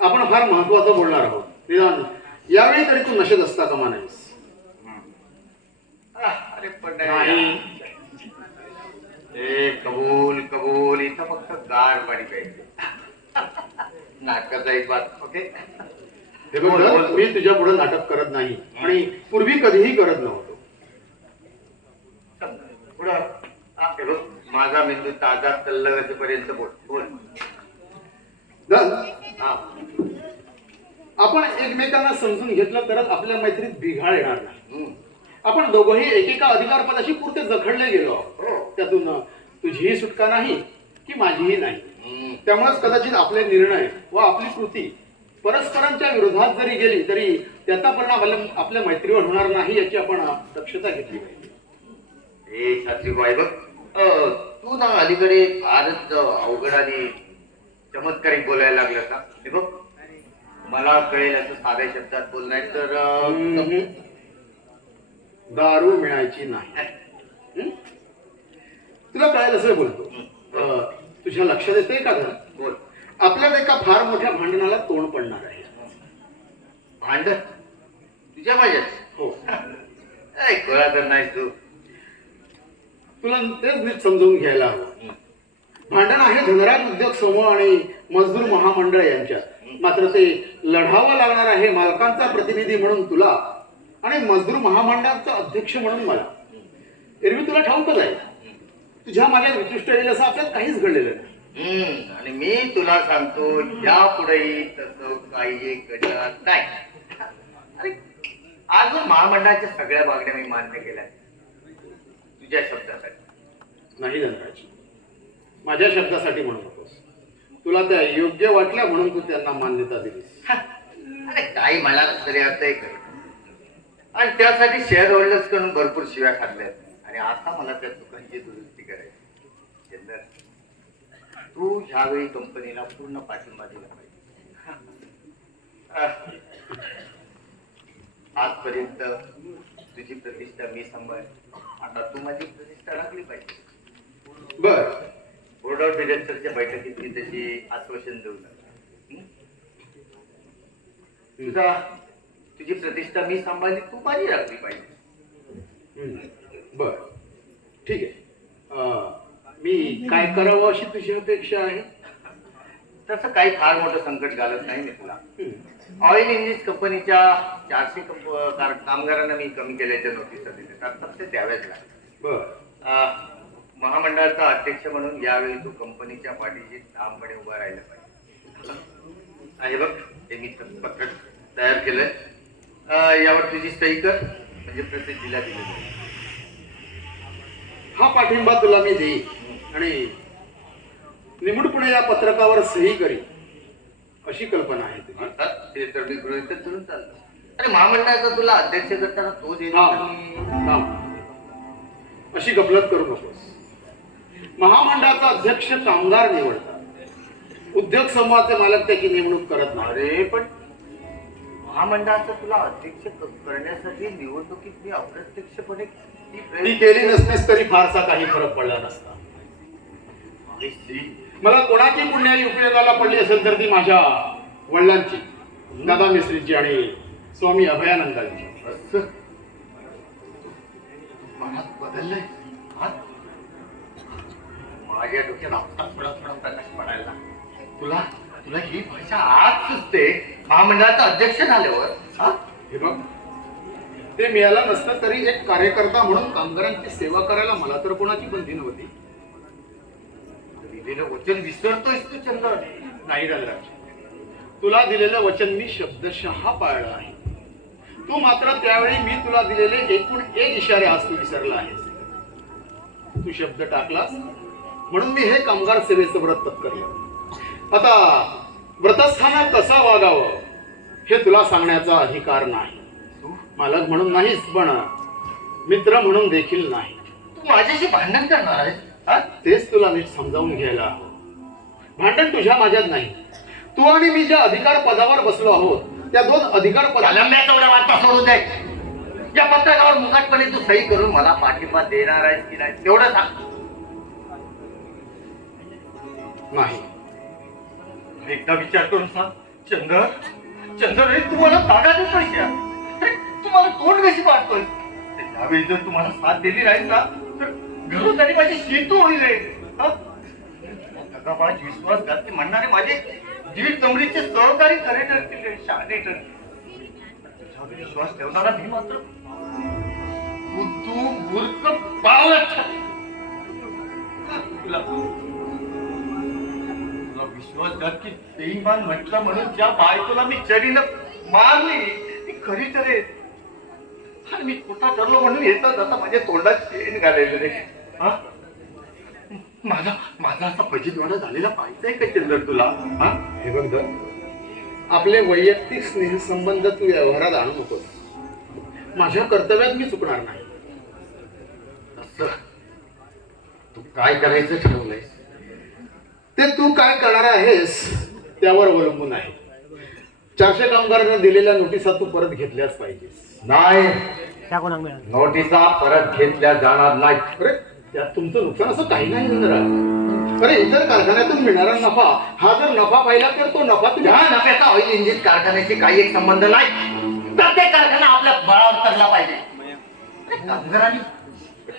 आपण फार महत्वाचं बोलणार आहोत. निदान यावेळी तरी तू नशेत असता कामा नाहीस. अरे पण नाही. ए कबूल कबूल, इथं फक्त गार पाणी प्यायचे. नाटकाचा एक बात. ओके हे बघ, मी तुझ्या पुढे नाटक करत नाही आणि पूर्वी कधीही करत नव्हतो. पुढं हे बघ, माझा मेंदू ताजा तल्लग असेपर्यंत बोल बोल. धन, हा आपण एकमेकांना समजून घेतलं तरच आपल्या मैत्रीत बिघाड येणार नाही. आपण दोघंही एकेका अधिकारपदाशी पुरते जखडले गेलो आहोत. त्यातून तुझीही सुटका नाही की माझीही नाही. त्यामुळेच कदाचित आपले निर्णय व आपली कृती परस्परांच्या विरोधात जरी गेली तरी त्याचा परिणाम आपल्या मैत्रीवर होणार नाही याची आपण दक्षता घेतली पाहिजे. ए शास्त्री बाई बघ, तू ना अलीकडे फारच अवघड आणि चमत्कारिक बोलायला लागलं का? हे बघ, मला कळेल असं साध्या शब्दात बोलणार तर दारू मिळायची नाही. तुला कळेल असं बोलतो. तुझ्या लक्षात येतंय का जरा? बोल. आपल्यात एका फार मोठ्या भांडणाला तोंड पडणार आहे. भांडण तुझ्या माझ्यात? हो. कळा तर नाही तू. तुला तेच नीट समजावून घ्यायला हवं. भांडण आहे धनराज उद्योग समूह आणि मजदूर महामंडळ यांच्यात. मात्र ते लढावं लागणार आहे मालकांचा प्रतिनिधी म्हणून तुला आणि मजदूर महामंडळाचा अध्यक्ष म्हणून मला. एरवी तुला ठाऊकच आहे, तुझ्या माझ्या विशिष्ट येईल असं आपल्यात काहीच घडलेलं नाही. आणि मी तुला सांगतो, यापुढेही तसं काही घडणार नाही. अरे आज महामंडळाच्या सगळ्या मागण्या मी मान्य केल्या तुझ्या शब्दासाठी. नाही धनराज, माझ्या शब्दासाठी म्हणू नकोस. तुला त्या योग्य वाटल्या म्हणून तू त्यांना मान्यता दिलीस. अरे काही मला तरी अर्थही कर. आणि त्यासाठी शेअर होल्डर्स कडून भरपूर शिव्या खाल्ल्यात आणि आता मला त्या चुकांची दुरुस्ती करायची. चंदर, तू ह्यावेळी कंपनीला पूर्ण पाठिंबा दिला पाहिजे. आजपर्यंत तुझी प्रतिष्ठा मी सांभाळ, आता तू माझी प्रतिष्ठा राखली पाहिजे. बर, बोर्ड ऑफ डिरेक्टरच्या बैठकीत मी तशी आश्वासन देऊ लागला. तुझी प्रतिष्ठा मी सांभाळली, तू माझी राखली पाहिजे. बर, ठीक आहे. मी काय करावं अशी तुझी अपेक्षा आहे? तसं काही फार मोठं संकट घालत नाही मी तुला. ऑइल इंजिन्स कंपनीच्या 400 कामगारांना मी कमी केल्याच्या नोटिसा दिल्या, तर ते द्याव्याच लागले. बर, महामंडळाचा अध्यक्ष म्हणून यावेळी तू कंपनीच्या पाठीशी ठामपणे उभा राहिला पाहिजे. आहे बघ, हे मी पत्रक तयार केलंय. यावर तुझी सही कर, म्हणजे प्रसिद्धीला दिली जाईल. हा पाठिंबा तुला मी देईन आणि निमूटपणे या पत्रकावर सही करीन अशी कल्पना आहे तुझी. अर्थात ते तर मी गृहीतच धरून चाललं. अरे महामंडळाचा तुला अध्यक्ष करताना तो देईल. अशी गफलत करू नकोस. महामंडळाचा अध्यक्ष कामगार निवडतात, उद्योग समूहाचे मालक त्याची नेमणूक करत नाही. अरे पण महामंडळाचा तुला अध्यक्ष करण्यासाठी निवडणुकीत मी अप्रत्यक्षपणे ती केली नसतीस तरी फारसा काही फरक पडला नसता. मला कोणाची पुण्याई उपयोगाला पडली असेल तर ती माझ्या वडिलांची, दादा मिस्त्रीची आणि स्वामी अभयानंदांची. असं मनात बदललंय. माझ्या डोक्यात आता थोडा थोडा प्रकाश पडायला लागला. तुला ही भाषा आज सुचते महामंडळाचा अध्यक्ष झाल्यावर. हे बघ, ते मिळालं नसतं तरी एक कार्यकर्ता म्हणून कामगारांची सेवा करायला मला तर कोणाची बंदी नव्हती. दिलेलं वचन विसरतोयस तू चंद्र. नाही धनराज, तुला दिलेलं वचन मी शब्दशः पाळलं आहे. तू मात्र त्यावेळी मी तुला दिलेले एकूण एक इशारे आज तू विसरला आहेस. तू शब्द टाकलास म्हणून मी हे कामगार सेवेचं व्रत पत्करलं. आता व्रतस्थानात कसं वागावं हे तुला सांगण्याचा अधिकार नाही. मालक म्हणून नाहीस, पण मित्र म्हणून देखील नाही. तू माझ्याशी भांडण करणार आहेस? तेच तुला नीट समजावून घ्यायला हवं. भांडण तुझ्या माझ्यात नाही. तू आणि मी ज्या अधिकार पदावर बसलो आहोत त्या दोन अधिकार लंब्याचा उड्या वार्ता सोडून दे. या पत्रकावर मुकाटपणे तू सही करून मला पाठिंबा देणार आहेस की नाही तेवढं सांग. नाही. एकदा विचार करून सांग. चंद्र रे, तू मला तागा देतोय. तू मला तोंड कशी पाडतोय? त्यावेळी जर तुम्हाला साथ दिली राहील ना तर घरोघरी माझी शेतू होईल. विश्वासघात म्हणणारे माझे दीड कमरीचे सहकारी खरे ठरतील, शहाणे ठरतील. तुझ्यावर विश्वास ठेवणारा मी मात्र तू मूर्ख पावत. तुला विश्वासघात की बेईमान म्हटलं म्हणून ज्या बायकोला मी चरीनं मारली ती खरी ठरेल. आणि मी खोटा ठरलो म्हणून येतात आता माझ्या तोंडात शेण घालेलं रे. माझा असा फजितवाडा झालेला पाहिजे का चंद्र तुला? हा हे बघ धन, आपले वैयक्तिक स्नेहसंबंध तू व्यवहारात आणू नकोस. माझ्या कर्तव्यात मी चुकणार नाही. असं तू काय करायचं ठरवलंयस? ते तू काय करणार आहेस त्यावर अवलंबून आहे. 400 कामगारांना दिलेल्या नोटिसा तू परत घेतल्याच पाहिजेस. नाही, नोटिसा परत घेतल्या जाणार नाही. अरे त्यात तुमचं नुकसान असं काही नाही होणार. अरे इतर कारखान्यातून मिळणारा नफा हा जर नफा पाहिला तर तो नफा तुझ्या ह्या नफ्याचा ऑइल इंजिन कारखान्याशी काही एक संबंध नाही. प्रत्येक कारखाना आपल्या बळावर तरला पाहिजे. अरे कामगारांनी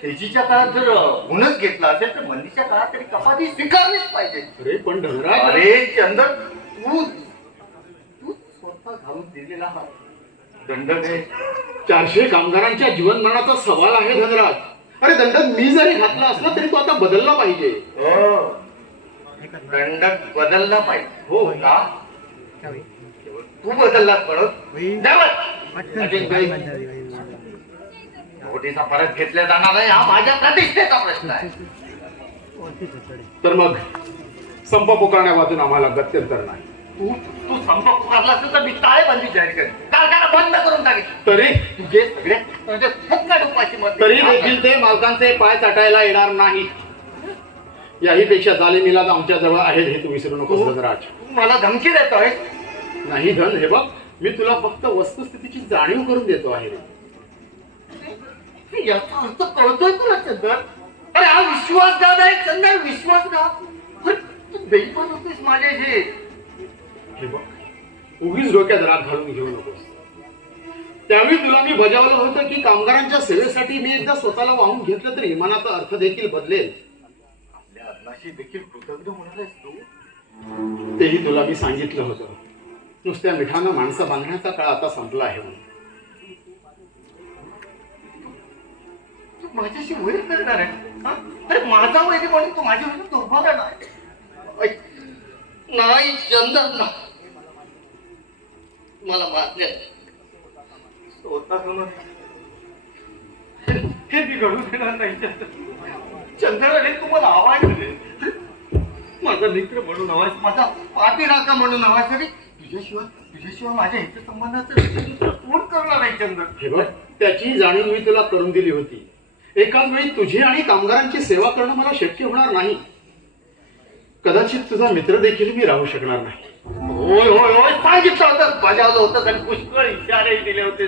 तेजीच्या काळात जर गुणच घेतला असेल तर मंदीच्या काळात तरी कपाती स्वीकारलीच पाहिजे. अरे पण धनराज, अरे चंदर, तू स्वतः घालून दिलेला हा दंड घे. 400 कामगारांच्या जीवनमरणाचा सवाल आहे धनराज. अरे दंड मी जरी घातला असला तरी तो आता बदलला पाहिजे. हो, दंड बदलला पाहिजे. हो का? तू बदललास परत नोटिसा परत घेतल्या जाणार नाही. हा माझ्या प्रतिष्ठेचा प्रश्न आहे. तर मग संप पुकारण्यापासून आम्हाला गत्यंतर नाही. तू संप पुकारला असेल तर मी टाळेबंदी जाहीर करेन. कारखाना बंद करून टाकेन. तरी तुझे सगळे तुझे फुकट उपाशी मत तरी देखील ते मालकांचे पाय चाटायला येणार नाही. याही पेक्षा जालिमीला आमच्या जवळ आहेत हे तू विसरू नकोस धनराज. तू मला धमकी देतोय. नाही धन, हे बघ मी तुला फक्त वस्तुस्थितीची जाणीव करून देतो आहे रे. याचा अर्थ कळतोय तुला चंदर? अरे हा विश्वासघात आहे चंदर, विश्वासघात. तू बेईमान होतेस माझ्याशी. हे बघ उगीच डोक्यात राग घालून घेऊ नकोस. त्यावेळी तुला मी बजावलं होतं की कामगारांच्या सेवेसाठी मी एकदा स्वतःला वाहून घेतलं तर इमानाचा अर्थ देखील बदलेल. आपल्या अन्नाशी देखील कृतज्ञ होणार आहेस तू. तेही तुला मी सांगितलं होतं. नुसत्या मिठानं माणसं बांधण्याचा काळ आता संपला आहे म्हणून. तू माझ्याशी वैर करणार आहे हा? अरे माझा वैर म्हणून तू माझ्या वैर दुर्भागा नाही. नाही चंदर ना, मला मान्य स्वतः हे मी घडू देणार नाही चंदर. अरे तू मला आवाज दे. माझा मित्र म्हणून आवाज, माझा पाठीराखा म्हणून आवाज. अरे तुझ्याशिवाय माझ्या हितसंबंधाचं कोण करणार आहे चंदर? हे बघ त्याची जाणीव मी तुला करून दिली होती. एकाच वेळी तुझी आणि कामगारांची सेवा करणं मला शक्य होणार नाही. कदाचित तुझा मित्र देखील मी राहू शकणार नाही. होय होय होय, सांगितलं होतं, बजावलं होतं आणि पुष्कळ इशारे दिले होते.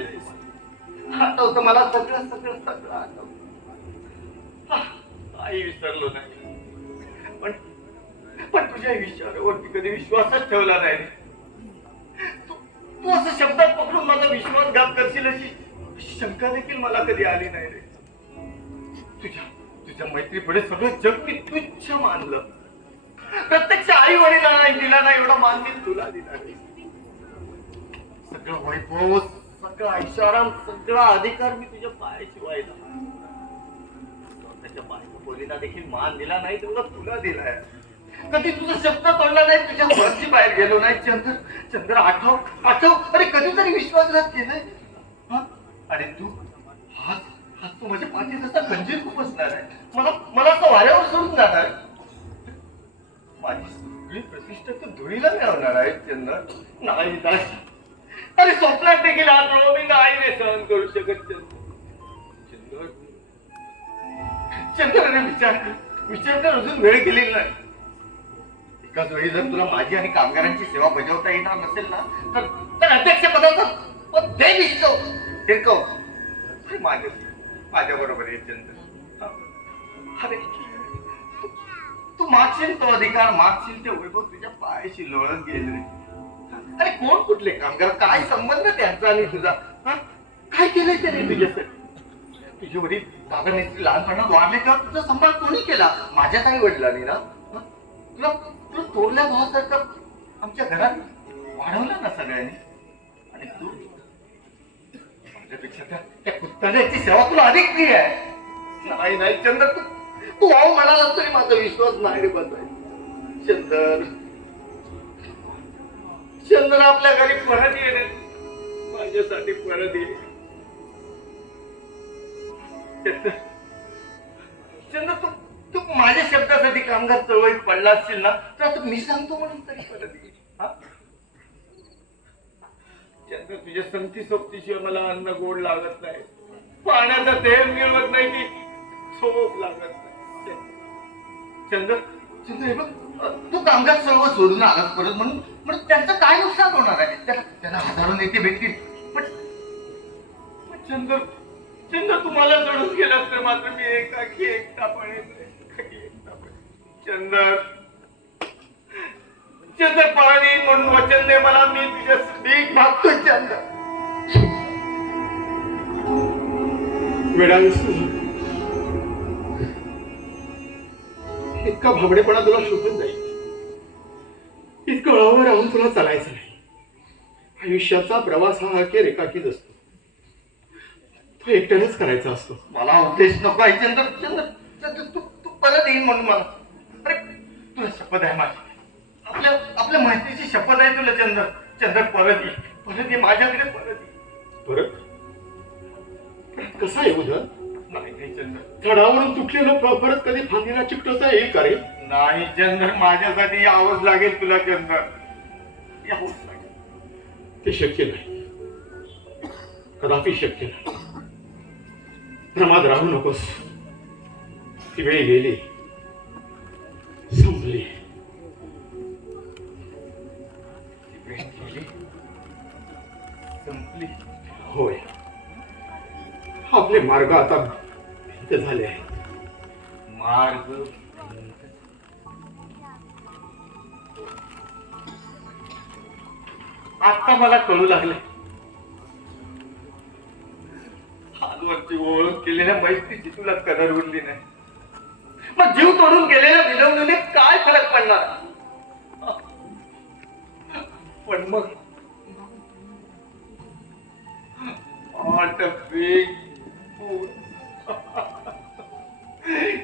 आठवतं मला सगळं सगळं सगळं आठवतं. काही विसरलो नाही. पण तुझ्या विचारावरती कधी विश्वासच ठेवला नाही. तू असं शब्दात पकडून माझा विश्वासघात करशील अशी शंका देखील मला कधी आली नाही रे. तुझ्या मैत्रीपुढे सगळं जग मी तुच्छ मानलं. प्रत्यक्ष आई वडिलांना नाही दिला नाही एवढा मान मी तुला दिला रे. सगळं वैभव, सगळा ऐशाराम, सगळा अधिकार मी तुझ्या पायाशी वाहिला. स्वतःच्या बायको बोलीला देखील मान दिला नाही तेवढा तुला दिलाय. कधी तुझा शब्द तोडला नाही, तुझ्या घरची बाहेर गेलो नाही. चंद्र आठव. अरे कधीतरी विश्वासघात केलाय. अरे तू तू माझ्या पाठीत असा खंजीर खूप असणार आहे. मला असं वाऱ्यावर सोडून जाणार. माझी सगळी प्रतिष्ठा तू धुळीला मिळवणार आहे चंद्र. नाही. अरे स्वप्नात देखील आज मी नाही रे सहन करू शकत चंद्र. अरे विचार कर, अजून वेळ गेलेली नाही. एकाच वेळी जर तुला माझी आणि कामगारांची सेवा बजावता येणार नसेल ना तर अध्यक्ष पदाचा दे विश्व माझ्या बरोबर आहे चंद्र. अरे तू मागशील तो अधिकार, मागशील ते वैभव तुझ्या पायाशी लोळत गेले. अरे कोण कुठले कामगार, काय संबंध त्यांचा आणि तुझा? काय केलंय त्याने तुझ्यासाठी? तुझे वडील काका मिस्त्री लहानपणात वाढले तेव्हा तुझा सांभाळ कोणी केला? माझ्या काही वडिलांनी ना. तुला थोरल्या भावासारखं आमच्या घरात वाढवलं ना सगळ्यांनी. आणि तू माझ्यापेक्षा त्या कुत्त्याची सेवा तुला अधिक प्रिय आहे. नाही चंद्र, तू वाव म्हणाला तरी माझा विश्वास नाही रे बसाय. चंद्र आपल्या घरी परत येणे माझ्यासाठी परत येईल. चंद्र तू माझ्या शब्दासाठी कामगार चळवळीत पडला असतील ना तर आता मी सांगतो म्हणून तरी परत येईल. हा? चंद्र, तुझ्या संगती सोबतीशिवाय मला अन्न गोड लागत नाही, पाण्याचा थेंब मिळवत नाही की झोप लागत नाही. चंद्र, चंद्र, हे बघ, तू कामगार चळवळ सोडून आलास परत म्हणून त्यांचं काय नुकसान होणार आहे? त्याला हजारो नेते भेटतील, पण चंद्र, चंद्र, तुम्हाला सोडून गेलास तर मात्र मी एकाकी एकटा पडेल. चंद्र, चंद्र, पाणी म्हणून वचन दे मला, मी तुझ्या भीक मागतोय. चंद्र, वेळाने इतका भाबडेपणा तुला शोभत जाईल. इतकं वळावर राहून तुला चालायचं नाही. आयुष्याचा प्रवास हा अखेर एकाकीच असतो, तो एकट्यानेच करायचा असतो. मला उद्देश नको आहे. चंद्र, चंद्र, चंद्र, तू परत येईन म्हणून मला. अरे, तुला शपथ आहे माझी, आपल्या मैत्रीची शपथ आहे तुला. चंद्र, चंद्र, परत ये माझ्याकडे, परत ये. परत कसा येऊ ध? नाही चंद्र, झाडावरून तुटलेलं फळ परत कधी फांदीला चिकटवता येईल का रे? नाही चंद्र, माझ्यासाठी यावंच लागेल तुला. चंद्र, यावंच लागेल. ते शक्य नाही, कदापि शक्य नाही. भ्रमात राहू नकोस. ती वेळ गेली, संपली. संपली. होय, आपले मार्ग आता भिंत झाले आहेत. मार्ग आता मला कळू लागले. आजवरची ओळख केलेल्या मैत्रीची तुला कदर उरली नाही. मग जीव तोडून गेलेल्या विनवणीने काय फरक पडणार? पण मग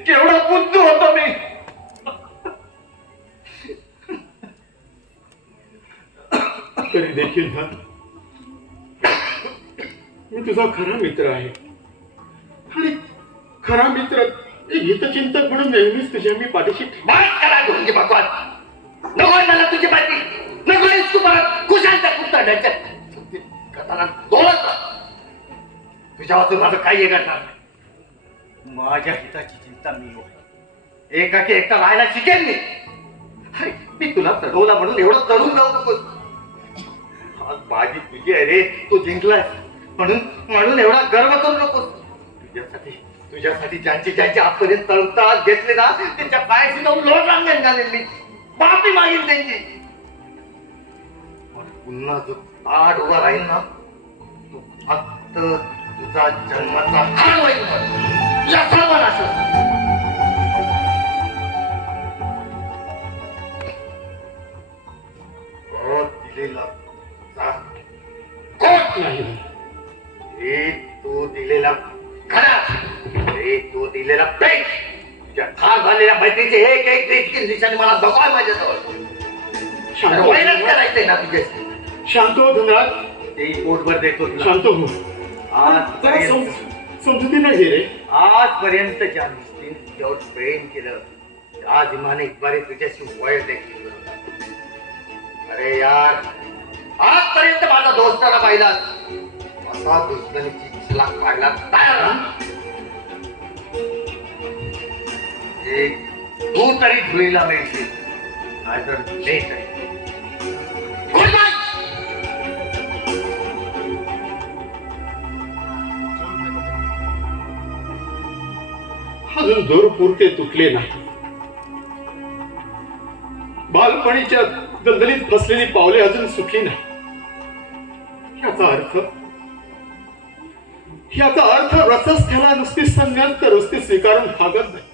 केवढा बुद्ध होतो मी. तरी देखील ना, मी तुझा खरा मित्र आहे. आणि खरा मित्र एक हितचिंतक म्हणून नेहमीच तुझ्या मी पाठीशी बात करा तुझी भगवान. नकोय मला तुझी माहिती, नकोय तू परत कुशालच्या पुस्तकाच्या कथाला बोलत राहा. तुझ्या वाचून माझं काही घडणार नाही. माझ्या हिताची चिंता मी होय. एकाकी एकटा राहायला शिकेल मी. अरे, मी तुला चढवला म्हणून एवढं चढून जाऊ नकोस. आज बाजी तुझी आहे रे, तू जिंकलास म्हणून एवढा गर्व करू नकोस. तुझ्यासाठी ज्यांची आजपर्यंत तळतात घेतले ना, त्यांच्या पायाशी जाऊन लोट रांगण घालेल मी. माफी मागेल त्यांची. पुन्हा जो ताट उभा राहील ना, तो फक्त तुझा जन्माचा हाल होईल. तुझ्या सर्वनाश. दिलेला कोट नाही. हे तो दिलेला खरा, हे तो दिलेला पेट. तुझ्या ठार झालेल्या मैत्रीचे एक एक देखील दिशाने मला दबाव माझ्याजवळ. वैरच करायचंय ना तुझ्याशी. शांत हो धनराज. तेही पोटभर देतो तुला. शांत हो. आजपर्यंत समजुतीनं घे रे. आजपर्यंत ज्या व्यक्तीने तुझ्यावर प्रेम केलं, त्या दिमाने एक बारी तुझ्याशी वैर देखील. अरे यार, आजपर्यंत माझा दोस्ताला पाहिला, असा दुश्मनीची छलाक पाडला तयार. एक तू तरी धुळीला मिळशील, नाहीतर ते तरी. अजून जोर पुरते तुटले नाही. बालपणीच्या दलदलीत फसलेली पावले अजून सुटली नाही. याचा अर्थ रसस्थ्याला नुसती संन्यास तर नुसती स्वीकारून भागत नाही.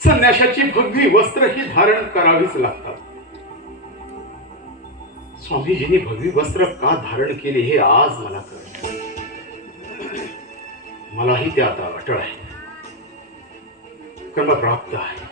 संन्याशाची भगवी वस्त्र ही धारण करावीच लागतात. स्वामीजींनी भगवी वस्त्र का धारण केले हे आज मला कळलं. मलाही ते आता अटळ आहे, कर्म प्राप्त आहे.